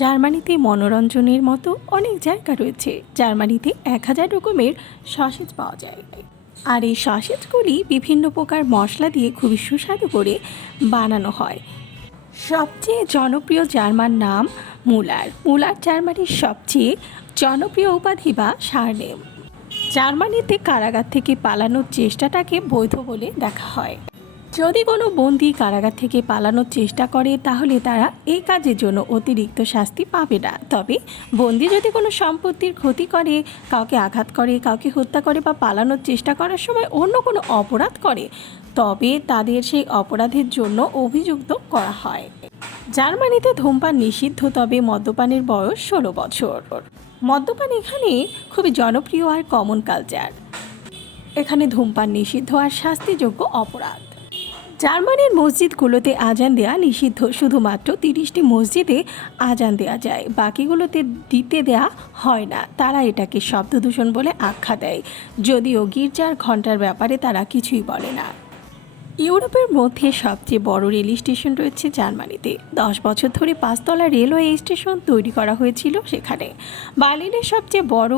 জার্মানিতে মনোরঞ্জনের মতো অনেক জায়গা রয়েছে। জার্মানিতে এক হাজার রকমের সসেজ পাওয়া যায়। আর এই সসেজগুলি বিভিন্ন প্রকার মশলা দিয়ে খুবই সুস্বাদু করে বানানো হয়। সবচেয়ে জনপ্রিয় জার্মান নাম মুলার। মুলার জার্মানির সবচেয়ে জনপ্রিয় উপাধি বা সারনেম। জার্মানিতে কারাগার থেকে পালানোর চেষ্টাটাকে বৈধ বলে দেখা হয়। যদি কোনো বন্দি কারাগার থেকে পালানোর চেষ্টা করে, তাহলে তারা এই কাজের জন্য অতিরিক্ত শাস্তি পাবে না। তবে বন্দি যদি কোনো সম্পত্তির ক্ষতি করে, কাউকে আঘাত করে, কাউকে হত্যা করে বা পালানোর চেষ্টা করার সময় অন্য কোনো অপরাধ করে, তবে তাদের সেই অপরাধের জন্য অভিযুক্ত করা হয়। জার্মানিতে ধূমপান নিষিদ্ধ, তবে মদ্যপানের বয়স ষোলো বছর। মদ্যপান এখানে খুবই জনপ্রিয় আর কমন কালচার এখানে ধূমপান নিষিদ্ধ আর শাস্তিযোগ্য অপরাধ। জার্মানির মসজিদগুলোতে আজান দেওয়া নিষিদ্ধ। শুধুমাত্র তিরিশটি মসজিদে আজান দেওয়া যায়। বাকিগুলোতে দিতে দেয়া হয় না। তারা এটাকে শব্দদূষণ বলে আখ্যা দেয়। যদিও গির্জার ঘণ্টার ব্যাপারে তারা কিছুই বলে না। ইউরোপের মধ্যে সবচেয়ে বড় রেল স্টেশন রয়েছে জার্মানিতে। দশ বছর ধরে পাঁচতলা রেলওয়ে স্টেশন তৈরি করা হয়েছিল সেখানে। বার্লিনের সবচেয়ে বড়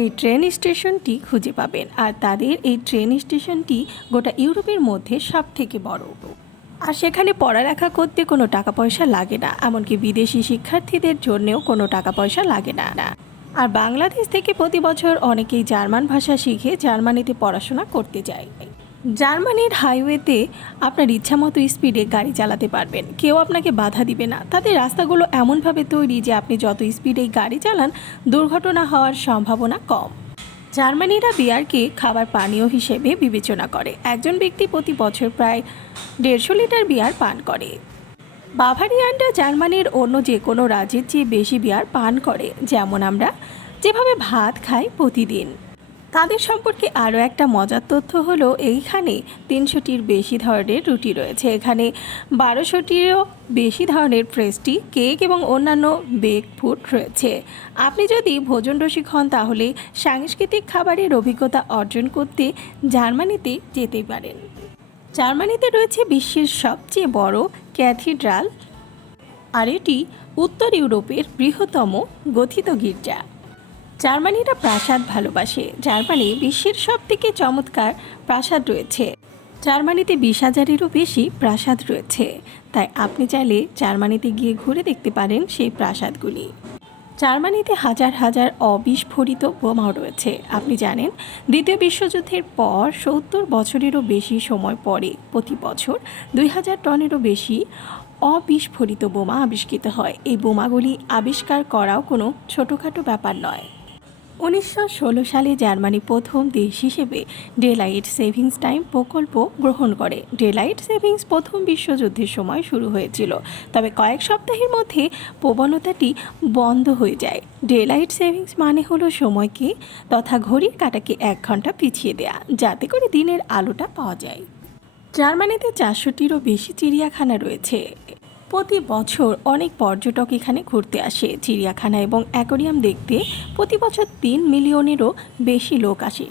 এই ট্রেন স্টেশনটি খুঁজে পাবেন। আর তাদের এই ট্রেন স্টেশনটি গোটা ইউরোপের মধ্যে সব থেকে বড়। আর সেখানে পড়ালেখা করতে কোনো টাকা পয়সা লাগে না, এমনকি বিদেশি শিক্ষার্থীদের জন্যেও কোনো টাকা পয়সা লাগে না না। আর বাংলাদেশ থেকে প্রতি বছর অনেকেই জার্মান ভাষা শিখে জার্মানিতে পড়াশোনা করতে যায়। জার্মানির হাইওয়েতে আপনার ইচ্ছামতো স্পিডে গাড়ি চালাতে পারবেন। কেউ আপনাকে বাধা দিবে না। তাদের রাস্তাগুলো এমনভাবে তৈরি যে আপনি যত স্পিডে গাড়ি চালান, দুর্ঘটনা হওয়ার সম্ভাবনা কম। জার্মানিরা বিয়ারকে খাবার পানীয় হিসেবে বিবেচনা করে। একজন ব্যক্তি প্রতি বছর প্রায় দেড়শো লিটার বিয়ার পান করে। বাভারিয়ানরা জার্মানির অন্য যে কোনো রাজ্যের চেয়ে বেশি বিয়ার পান করে, যেমন আমরা, যেভাবে ভাত খাই প্রতিদিন। তাদের সম্পর্কে আরও একটা মজার তথ্য হলো, এইখানে তিনশোটির বেশি ধরনের রুটি রয়েছে। এখানে বারোশোটিরও বেশি ধরনের প্রেস্টি কেক এবং অন্যান্য বেক ফুড রয়েছে। আপনি যদি ভোজন রসিক হন, তাহলে সাংস্কৃতিক খাবারের অভিজ্ঞতা অর্জন করতে জার্মানিতে যেতে পারেন। জার্মানিতে রয়েছে বিশ্বের সবচেয়ে বড় ক্যাথিড্রাল, আর এটি উত্তর ইউরোপের বৃহত্তম গথিত গির্জা। জার্মানিরা প্রাসাদ ভালোবাসে। জার্মানি বিশ্বের সব থেকে চমৎকার প্রাসাদ রয়েছে। জার্মানিতে বিশ হাজারেরও বেশি প্রাসাদ রয়েছে। তাই আপনি চাইলে জার্মানিতে গিয়ে ঘুরে দেখতে পারেন সেই প্রাসাদগুলি। জার্মানিতে হাজার হাজার অবিস্ফোরিত বোমাও রয়েছে। আপনি জানেন, দ্বিতীয় বিশ্বযুদ্ধের পর সত্তর বছরেরও বেশি সময় পরে প্রতি বছর দুই হাজার টনেরও বেশি অবিস্ফোরিত বোমা আবিষ্কৃত হয়। এই বোমাগুলি আবিষ্কার করাও কোনো ছোটোখাটো ব্যাপার নয়। উনিশশো ষোলো সালে জার্মানি প্রথম দেশ হিসেবে ডেলাইট সেভিংস টাইম প্রকল্প গ্রহণ করে। ডেলাইট সেভিংস প্রথম বিশ্বযুদ্ধের সময় শুরু হয়েছিল। তবে কয়েক সপ্তাহের মধ্যে প্রবণতাটি বন্ধ হয়ে যায়। ডেলাইট সেভিংস মানে হলো সময়কে তথা ঘড়ির কাটাকে এক ঘণ্টা পিছিয়ে দেয়া, যাতে করে দিনের আলোটা পাওয়া যায়। জার্মানিতে চারশোটিরও বেশি চিড়িয়াখানা রয়েছে। প্রতি বছর অনেক পর্যটক এখানে ঘুরতে আসে। চিড়িয়াখানা এবং অ্যাকোরিয়াম দেখতে প্রতি বছর তিন মিলিয়নেরও বেশি লোক আসে।